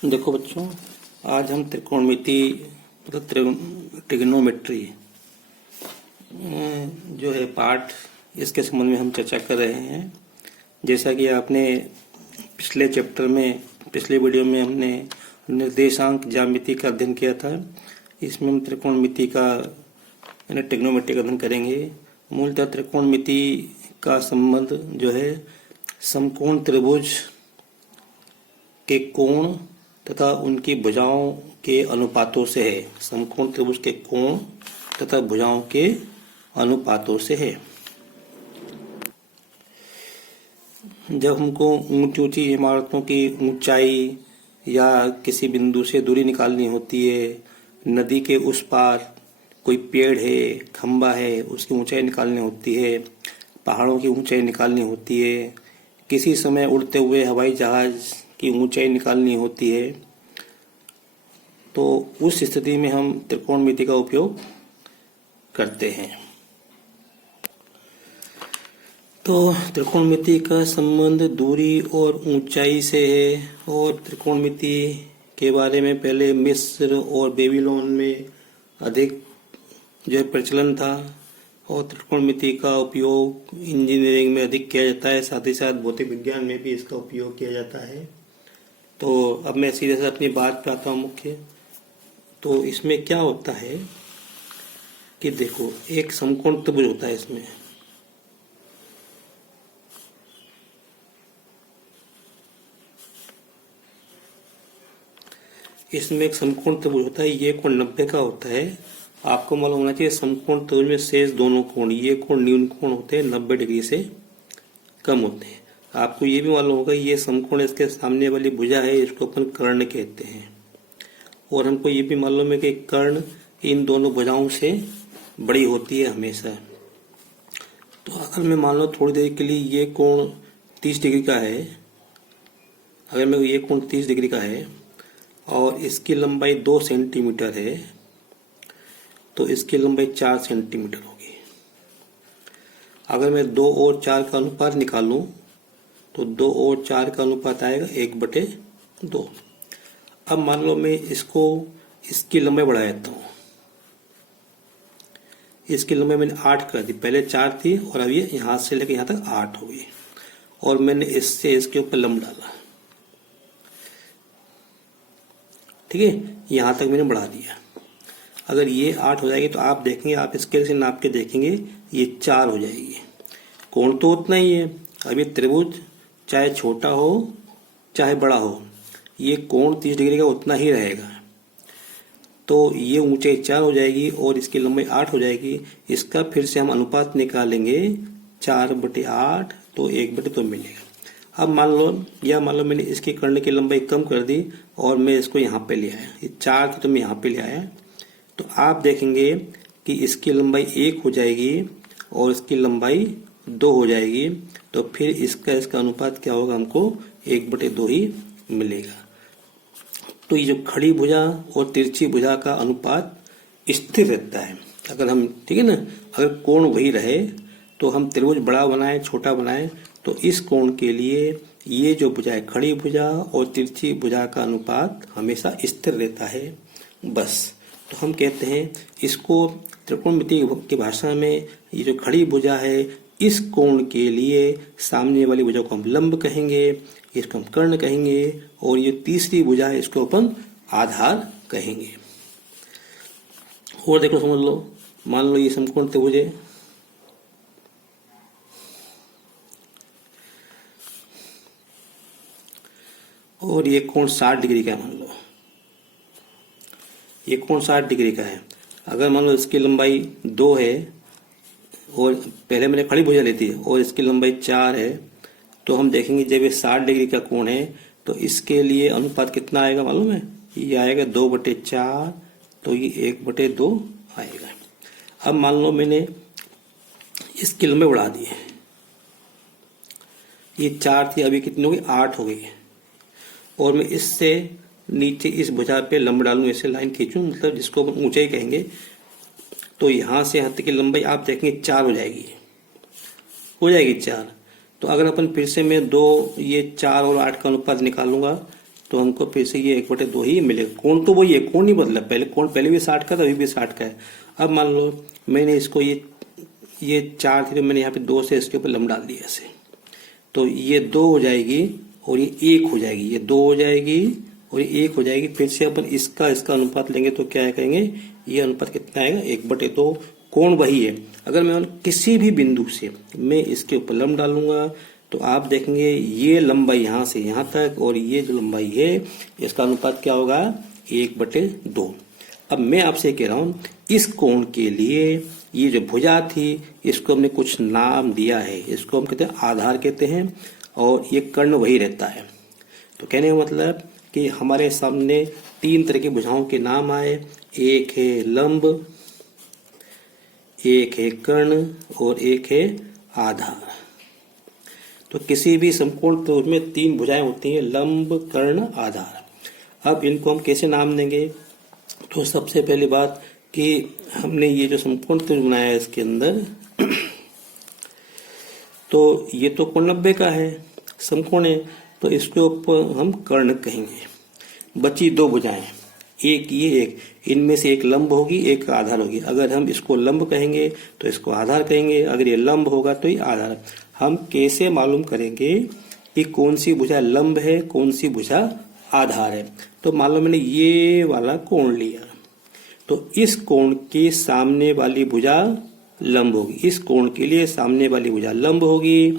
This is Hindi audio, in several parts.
देखो बच्चों, आज हम त्रिकोणमिति मतलब ट्रिग्नोमेट्री जो है पाठ, इसके संबंध में हम चर्चा कर रहे हैं। जैसा कि आपने पिछले चैप्टर में, पिछले वीडियो में हमने निर्देशांक ज्यामिति का अध्ययन किया था। इसमें हम त्रिकोणमिति का यानी ट्रिग्नोमेट्री का अध्ययन करेंगे। मूलतः त्रिकोणमिति का संबंध जो है समकोण त्रिभुज के कोण तथा उनकी भुजाओं के अनुपातों से है। समकोण त्रिभुज के कोण तथा भुजाओं के अनुपातों से है। जब हमको ऊंची ऊंची इमारतों की ऊंचाई या किसी बिंदु से दूरी निकालनी होती है, नदी के उस पार कोई पेड़ है, खंबा है, उसकी ऊंचाई निकालनी होती है, पहाड़ों की ऊंचाई निकालनी होती है, किसी समय उड़ते हुए हवाई जहाज की ऊंचाई निकालनी होती है, तो उस स्थिति में हम त्रिकोणमिति का उपयोग करते हैं। तो त्रिकोणमिति का संबंध दूरी और ऊंचाई से है। और त्रिकोणमिति के बारे में पहले मिस्र और बेबीलोन में अधिक जो है प्रचलन था, और त्रिकोणमिति का उपयोग इंजीनियरिंग में अधिक किया जाता है। साथ ही साथ भौतिक विज्ञान में भी इसका उपयोग किया जाता है। तो अब मैं सीधे से अपनी बात पे आता हूँ मुख्य। तो इसमें क्या होता है कि देखो, एक समकोण त्रिभुज होता है। इसमें एक समकोण त्रिभुज होता है। ये कोण 90 का होता है। आपको मालूम होना चाहिए समकोण त्रिभुज में शेष दोनों कोण, ये कोण न्यून कोण होते हैं, 90 डिग्री से कम होते हैं। आपको ये भी मालूम होगा ये समकोण, इसके सामने वाली भुजा है, इसको अपन कर्ण कहते हैं। और हमको ये भी मालूम है कि कर्ण इन दोनों भुजाओं से बड़ी होती है हमेशा। तो अगर मैं मान लो थोड़ी देर के लिए ये कोण 30 डिग्री का है, अगर मैं ये कोण 30 डिग्री का है और इसकी लंबाई 2 सेंटीमीटर है, तो इसकी लंबाई 4 सेंटीमीटर होगी। अगर मैं 2 और 4 का अनुपात निकालूं तो 2 और 4 का अनुपात आएगा 1/2। अब मान लो मैं इसकी लंबाई बढ़ा देता हूँ। इसकी लंबाई मैंने 8 कर दी, पहले 4 थी और अब ये यहाँ से लेकर यहाँ तक 8 हो गई। और मैंने इससे इसके ऊपर लंब डाला, ठीक है, यहाँ तक मैंने बढ़ा दिया। अगर ये 8 हो जाएगी तो आप देखेंगे, आप स्केल से नाप के देखेंगे ये 4 हो जाएगी। कोण तो उतना ही है। अब ये त्रिभुज चाहे छोटा हो चाहे बड़ा हो, ये कोण 30 डिग्री का उतना ही रहेगा। तो ये ऊंचाई 4 हो जाएगी और इसकी लंबाई 8 हो जाएगी। इसका फिर से हम अनुपात निकालेंगे 4/8, तो 1/2 मिलेगा। अब मान लो मैंने इसकी कर्ण की लंबाई कम कर दी और मैं इसको यहाँ पे ले आया, ये 4 थी तो मैं यहाँ पे ले आया। तो आप देखेंगे कि इसकी लंबाई 1 हो जाएगी और इसकी लंबाई 2 हो जाएगी। तो फिर इसका अनुपात क्या होगा, हमको 1/2 ही मिलेगा। तो ये जो खड़ी भुजा और तिरछी भुजा का अनुपात स्थिर रहता है। अगर हम, ठीक है ना, अगर कोण वही रहे तो हम त्रिभुज बड़ा बनाए छोटा बनाए, तो इस कोण के लिए ये जो भुजा है, खड़ी भुजा और तिरछी भुजा का अनुपात हमेशा स्थिर रहता है। बस, तो हम कहते हैं इसको त्रिकोणमिति की भाषा में, ये जो खड़ी भुजा है, इस कोण के लिए सामने वाली भुजा को हम लंब कहेंगे, इसको हम कर्ण कहेंगे, और ये तीसरी भुजा है इसको अपन आधार कहेंगे। और देखो, समझ लो, मान लो ये समकोण त्रिभुज है, और ये कोण 60 डिग्री का है। मान लो ये कोण 60 डिग्री का है। अगर मान लो इसकी लंबाई 2 है और पहले मैंने खड़ी भुजा ली थी और इसकी लंबाई 4 है, तो हम देखेंगे जब ये 60 डिग्री का कोण है तो इसके लिए अनुपात कितना आएगा मालूम है, ये आएगा 2/4, तो ये 1/2 आएगा। अब मान लो मैंने इसकी लंबाई बढ़ा दी है, ये 4 थी, अभी कितनी हो गई, 8 हो गई। और मैं इससे नीचे इस भुजा पे लंब डालूं, ऐसे लाइन खींचूं, मतलब जिसको अपन ऊंचाई कहेंगे, तो यहाँ से यहाँ तक की लंबाई आप देखेंगे 4 हो जाएगी, 4। तो अगर अपन फिर से मैं 2, ये 4 और 8 का अनुपात निकालूंगा तो हमको फिर से ये 1/2 ही मिलेगा। कोण तो वही है, कोण नहीं बदला, पहले भी 60 का था, अभी भी 60 का है। अब मान लो मैंने इसको ये 4 थी तो मैंने यहाँ पे 2 से इसके ऊपर लंब डाल दिया ऐसे, तो ये 2 हो जाएगी और ये 1 हो जाएगी, ये 2 हो जाएगी और ये 1 हो जाएगी। फिर से अपन इसका अनुपात लेंगे तो क्या कहेंगे, ये अनुपात कितना आएगा, 1/2। कोण वही है। अगर मैं किसी भी बिंदु से मैं इसके ऊपर लंब डालूंगा तो आप देखेंगे ये लंबाई यहाँ से यहाँ तक और ये जो लंबाई है इसका अनुपात क्या होगा, 1/2। अब मैं आपसे कह रहा हूं इस कोण के लिए ये जो भुजा थी इसको हमने कुछ नाम दिया है, इसको हम कहते हैं आधार कहते हैं, और ये कर्ण वही रहता है। तो कहने का मतलब कि हमारे सामने 3 तरह की भुजाओं के नाम आए, एक है लंब, एक है कर्ण और एक है आधार। तो किसी भी समकोण त्रिभुज में 3 भुजाएं होती हैं, लंब, कर्ण, आधार। अब इनको हम कैसे नाम देंगे, तो सबसे पहली बात कि हमने ये जो समकोण त्रिभुज बनाया है इसके अंदर तो ये तो कोण 90 का है, समकोण है, तो इसके ऊपर हम कर्ण कहेंगे। बची 2 भुजाएं, एक ये एक, इनमें से एक लंब होगी एक आधार होगी। अगर हम इसको लंब कहेंगे तो इसको आधार कहेंगे, अगर ये लंब होगा तो ये आधार। हम कैसे मालूम करेंगे कि कौन सी भुजा लंब है कौन सी भुजा आधार है, तो मान लो मैंने ये वाला कोण लिया तो इस कोण के सामने वाली भुजा लंब होगी, इस कोण के लिए सामने वाली भुजा लंब होगी।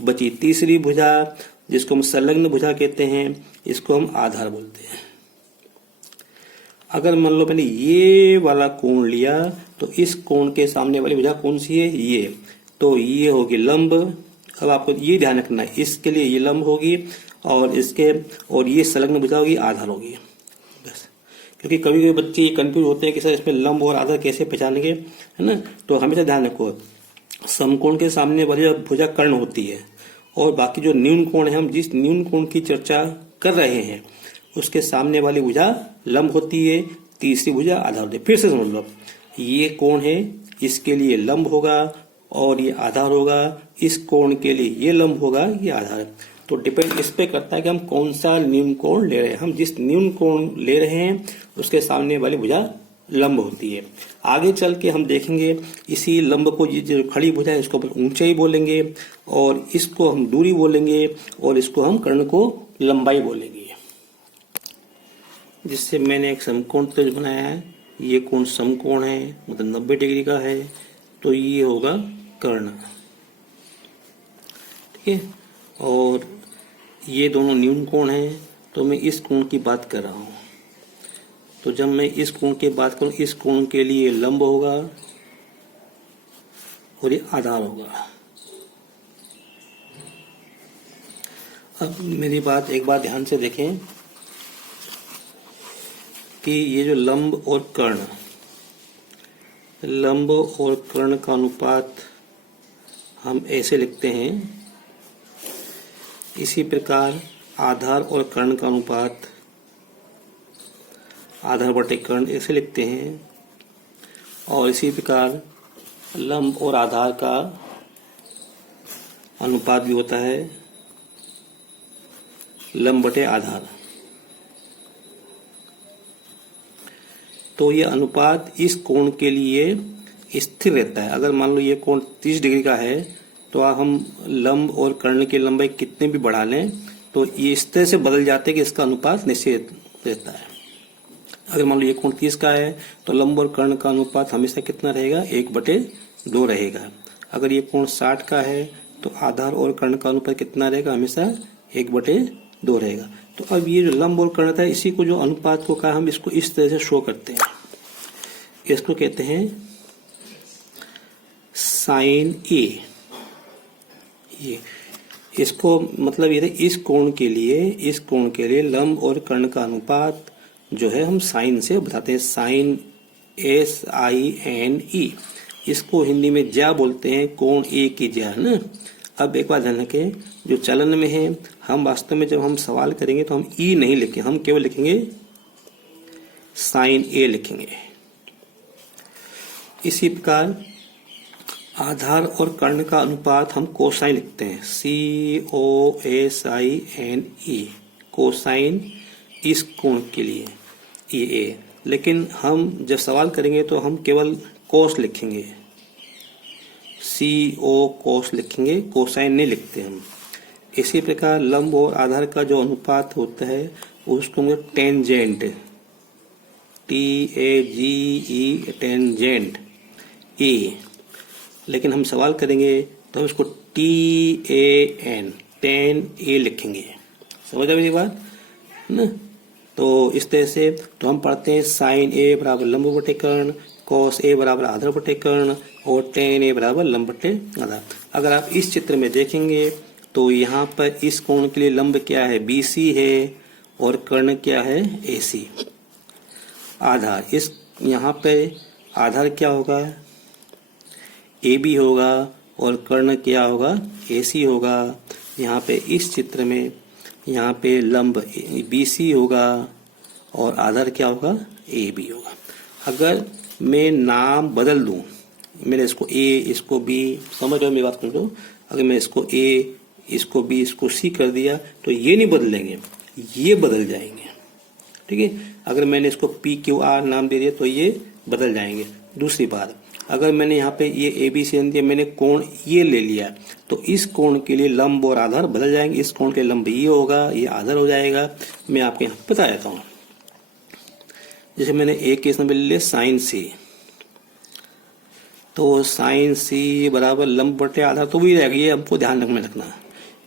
बची तीसरी भुजा जिसको हम संलग्न भुजा कहते हैं, इसको हम आधार बोलते हैं। अगर मान लो मैंने ये वाला कोण लिया तो इस कोण के सामने वाली भुजा कौन सी है, ये, तो ये होगी लंब। अब आपको ये ध्यान रखना है, इसके लिए ये लंब होगी और ये संलग्न भुजा होगी, आधार होगी, बस। क्योंकि कभी कभी बच्चे ये कंफ्यूज होते हैं कि सर इसमें लंब और आधार कैसे पहचानेंगे, है ना। तो हमेशा ध्यान रखो समकोण के सामने वाली भुजा कर्ण होती है और बाकी जो न्यून कोण है, हम जिस न्यून कोण की चर्चा कर रहे हैं उसके सामने वाली भुजा लंब होती है, तीसरी भुजा आधार होती है। फिर से समझ लो, ये कोण है इसके लिए लंब होगा और ये आधार होगा, इस कोण के लिए ये लंब होगा ये आधार है। तो डिपेंड इस पे करता है कि हम कौन सा न्यून कोण ले रहे हैं। हम जिस न्यून कोण ले रहे हैं उसके सामने वाली भुजा लंब होती है। आगे चल के हम देखेंगे इसी लंब को, ये जो खड़ी भुजा है इसको ऊंचाई बोलेंगे और इसको हम दूरी बोलेंगे और इसको हम कर्ण को लंबाई बोलेंगे। जिससे मैंने एक समकोण त्रिभुज बनाया है, ये कोण समकोण है मतलब 90 डिग्री का है, तो ये होगा कर्ण, ठीक है। और ये दोनों न्यून कोण हैं, तो मैं इस कोण की बात कर रहा हूं। तो जब मैं इस कोण की बात करूं, इस कोण के लिए लंब होगा और ये आधार होगा। अब मेरी बात एक बार ध्यान से देखें कि ये जो लंब और कर्ण का अनुपात हम ऐसे लिखते हैं, इसी प्रकार आधार और कर्ण का अनुपात आधार बटे कर्ण ऐसे लिखते हैं, और इसी प्रकार लंब और आधार का अनुपात भी होता है लंब बटे आधार। तो ये अनुपात इस कोण के लिए स्थिर रहता है। अगर मान लो ये कोण 30 डिग्री का है तो हम लंब और कर्ण की लंबाई कितने भी बढ़ा लें तो ये इस तरह से बदल जाते हैं कि इसका अनुपात निश्चित रहता है। अगर मान लो ये कोण 30 का है तो लंब और कर्ण का अनुपात हमेशा कितना रहेगा, 1/2 रहेगा। अगर ये कोण 60 का है तो आधार और कर्ण का अनुपात कितना रहेगा, हमेशा 1/2 रहेगा। तो अब ये जो लंब और कर्ण था, इसी को जो अनुपात को कहा, हम इसको इस तरह से शो करते हैं। इसको कहते हैं साइन ए। ये इसको मतलब ये इस कोण के लिए लंब और कर्ण का अनुपात जो है हम साइन से बताते हैं, साइन SINE। इसको हिंदी में ज्या बोलते हैं, कोण ए की ज्या, है ना। अब एक बात ध्यान रखें, जो चलन में है, हम वास्तव में जब हम सवाल करेंगे तो हम ई नहीं लिखेंगे, हम केवल लिखेंगे साइन ए लिखेंगे। इसी प्रकार आधार और कर्ण का अनुपात हम कोसाइन लिखते हैं, COSINE, कोसाइन इस कोण के लिए ये ए, लेकिन हम जब सवाल करेंगे तो हम केवल कोस लिखेंगे, CO कोस लिखेंगे, कोसाइन नहीं लिखते हम। इसी प्रकार लंब और आधार का जो अनुपात होता है उसको हम टेंजेंट, TAGE टेंजेंट ए, लेकिन हम सवाल करेंगे तो हम इसको TAN टेन ए लिखेंगे। समझ मेरी बात ना? तो इस तरह से तो हम पढ़ते हैं साइन ए बराबर लंब बटे कर्ण, कॉस ए बराबर आधार बटे कर्ण और टेन ए बराबर लंब बटे आधार। अगर आप इस चित्र में देखेंगे तो यहाँ पर इस कोण के लिए लंब क्या है, BC है और कर्ण क्या है, AC। आधार इस यहाँ पे आधार क्या होगा, AB होगा और कर्ण क्या होगा, AC होगा। यहाँ पे इस चित्र में यहाँ पे लंब BC होगा और आधार क्या होगा, AB होगा। अगर मैं नाम बदल दूं, मैंने इसको A इसको B, समझ रहे हो मेरी बात को? अगर मैं इसको A इसको B इसको C कर दिया तो ये नहीं बदलेंगे, ये बदल जाएंगे। ठीक है, अगर मैंने इसको PQR नाम दे दिया तो ये बदल जाएंगे। दूसरी बात, अगर मैंने यहाँ पे ये ABC दिया, मैंने कोण ये ले लिया तो इस कोण के लिए लंब और आधार बदल जाएंगे। इस कोण के लंब ये होगा, ये आधार हो जाएगा। मैं आपको यहाँ बता देता हूँ। जैसे मैंने एक केस में ले लिया साइन C, तो साइन C बराबर लंब बटे आधार तो वही रहेगा, ये हमको ध्यान रखना।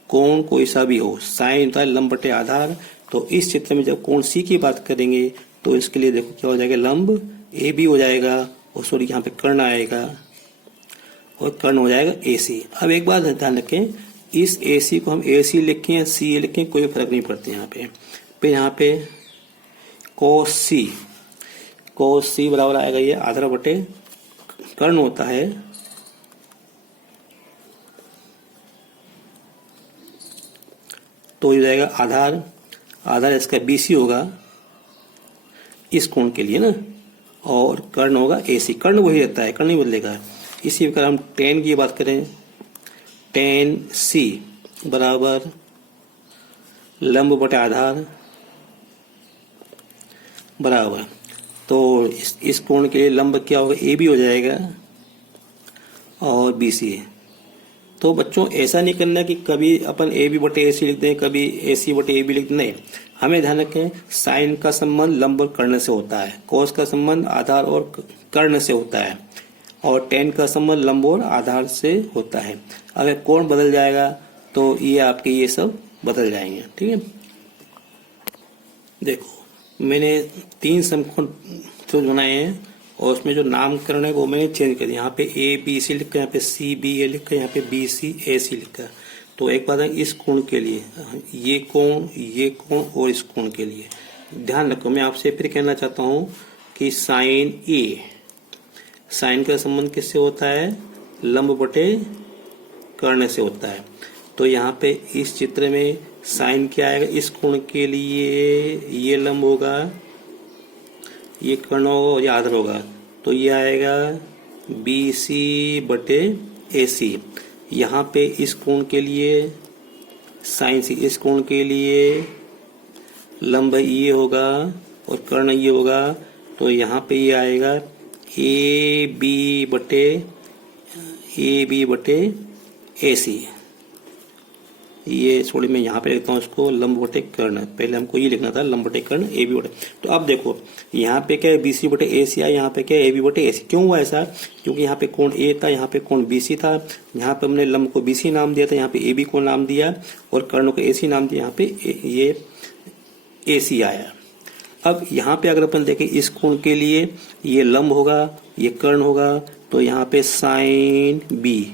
कोण कोई सा भी हो, साइन होता है लंब बटे आधार। तो इस चित्र में जब कोण C की बात करेंगे तो इसके लिए देखो क्या हो जाएगा, लंब AB हो जाएगा और सॉरी यहाँ पे कर्ण आएगा और कर्ण हो जाएगा AC। अब एक बात ध्यान रखें, इस AC को हम AC लिखें या CA लिखें कोई फर्क नहीं पड़ता यहाँ पे cos C बराबर आएगा ये आधार बटे कर्ण होता है, तो ये जाएगा आधार इसका BC होगा इस कोण के लिए ना, और कर्ण होगा AC। कर्ण वही रहता है, कर्ण नहीं बदलेगा। इसी प्रकार हम टेन की बात करें, टेन C बराबर लंब बटे आधार बराबर, तो इस कोण के लिए लंब क्या होगा, AB हो जाएगा और BC। तो बच्चों ऐसा नहीं करना कि कभी अपन AB बटे AC लिख दें, कभी AC बटे AB लिख दें, नहीं। हमें ध्यान रखें, साइन का संबंध लंब और कर्ण से होता है, कोस का संबंध आधार और कर्ण से होता है, और टेन का संबंध लंब और आधार से होता है। अगर कोण बदल जाएगा तो ये आपके ये सब बदल जाएंगे। ठीक है, देखो मैंने 3 समकोण बनाए हैं और उसमें जो नामकरण है वो मैंने चेंज कर दिया। यहाँ पे ABC लिखा है, यहाँ पे CBA लिखा है, यहाँ पे BCAC लिखा है। तो एक बात है, इस कोण के लिए ये कोण और इस कोण के लिए ध्यान रखो। मैं आपसे फिर कहना चाहता हूँ कि साइन का संबंध किससे होता है, लंब बटे कर्ण से होता है। तो यहाँ पे इस चित्र में साइन क्या आएगा, इस कोण के लिए ये लंब होगा, ये कर्ण होगा और ये आधार होगा, तो ये आएगा BC बटे AC। यहाँ पे इस कोण के लिए साइन C, इस कोण के लिए लंब ये होगा और कर्ण ये होगा, तो यहाँ पे ये आएगा AB बटे AC। ये थोड़ी मैं यहाँ पे लिखता हूँ इसको लंब बटे कर्ण, पहले हमको ये लिखना था लंब बटे कर्ण AB बटे। तो अब देखो यहाँ पे क्या है, BC बटे AC है, यहाँ पे क्या है AB बटे AC। क्यों हुआ ऐसा, क्योंकि यहाँ पे कोण A था, यहाँ पे कोण BC था, यहाँ पे हमने लंब को BC नाम दिया था, यहाँ पे AB को नाम दिया और कर्ण को AC नाम दिया, यहाँ पे ये AC आया। अब यहाँ पे अगर अपन देखें इस कोण के लिए ये लंब होगा, ये कर्ण होगा, तो यहाँ पे साइन B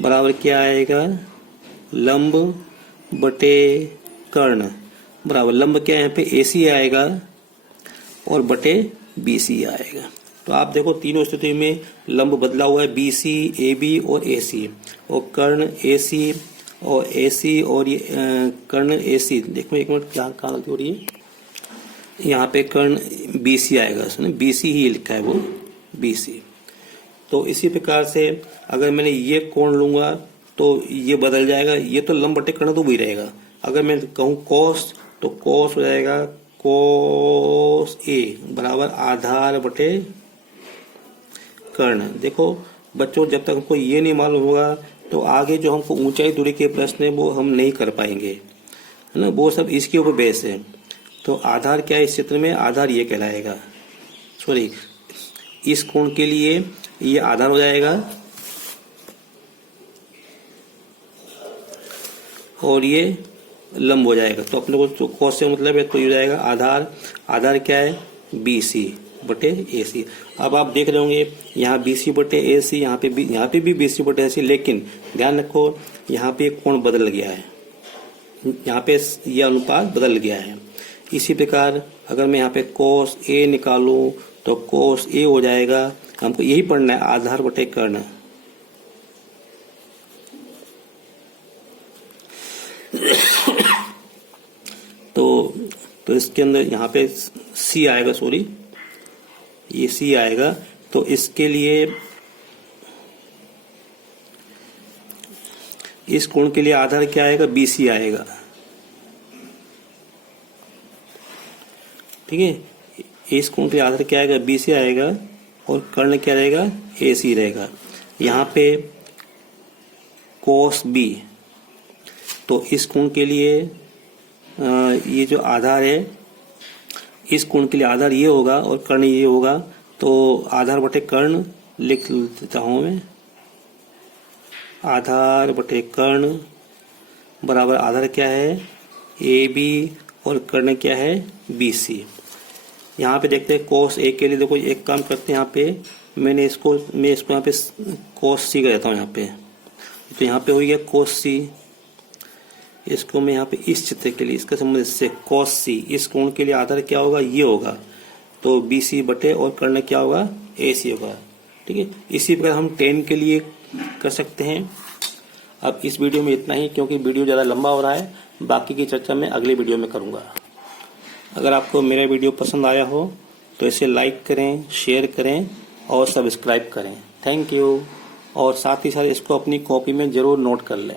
बराबर क्या आएगा, लंब बटे कर्ण बराबर, लंब क्या है यहाँ पे AC आएगा और बटे BC आएगा। तो आप देखो तीनों स्थिति में लंब बदला हुआ है, BC, AB और AC, और कर्ण AC और ये कर्ण AC। देखो एक मिनट क्या कहाँ गलती हो रही है, यहाँ पे कर्ण BC आएगा, सुनिए BC ही लिखा है वो BC। तो इसी प्रकार से अगर मैंने ये कोण लूंगा तो ये बदल जाएगा, ये तो लंब बटे कर्ण तो वही रहेगा। अगर मैं कहूँ तो कोस हो जाएगा कोस ए बराबर आधार बटे कर्ण। देखो बच्चों, जब तक हमको ये नहीं मालूम होगा तो आगे जो हमको ऊंचाई दूरी के प्रश्न है वो हम नहीं कर पाएंगे, है ना। वो सब इसके ऊपर बेस है। तो आधार क्या है इस चित्र में? आधार ये कहलाएगा, सॉरी, इस कोण के लिए ये आधार हो जाएगा और ये लंब हो जाएगा। तो अपने को तो कोस से मतलब है, तो ये हो जाएगा आधार। आधार क्या है? BC बटे AC। अब आप देख रहे होंगे यहाँ BC बटे AC, यहाँ पे भी BC बटे AC, लेकिन ध्यान रखो यहाँ पे कोण बदल गया है, यहाँ पे यह अनुपात बदल गया है। इसी प्रकार अगर मैं यहाँ पे कोस A निकालूं तो कोस A हो जाएगा, हमको यही पढ़ना है, आधार बटे कर्ण। तो इसके अंदर यहाँ पे C आएगा, सॉरी ये C आएगा। तो इसके लिए इस कोण के लिए आधार क्या आएगा? BC आएगा, ठीक है। इस कोण के लिए आधार क्या आएगा? BC आएगा और कर्ण क्या रहेगा? AC रहेगा। यहाँ पे कोस B, तो इस कोण के लिए ये जो आधार है, इस कोण के लिए आधार ये होगा और कर्ण ये होगा। तो आधार बटे कर्ण लिख देता हूं मैं, आधार बटे कर्ण बराबर आधार क्या है? AB और कर्ण क्या है? BC। यहाँ पे देखते हैं कोस A के लिए, देखो एक काम करते हैं, यहाँ पे मैं इसको यहाँ पे कोस C कर देता हूँ यहाँ पे। तो यहाँ पे हो गया कोस C, इसको मैं यहाँ पे इस चित्र के लिए इसका संबंध इससे कोस C, इस कोण के लिए आधार क्या होगा? ये होगा। तो BC बटे और कर्ण क्या होगा? AC होगा, ठीक है। इसी प्रकार हम tan के लिए कर सकते हैं। अब इस वीडियो में इतना ही, क्योंकि वीडियो ज़्यादा लंबा हो रहा है। बाकी की चर्चा मैं अगले वीडियो में करूँगा। अगर आपको मेरा वीडियो पसंद आया हो तो इसे लाइक करें, शेयर करें और सब्सक्राइब करें। Thank you. और साथ ही साथ इसको अपनी कॉपी में ज़रूर नोट कर लें।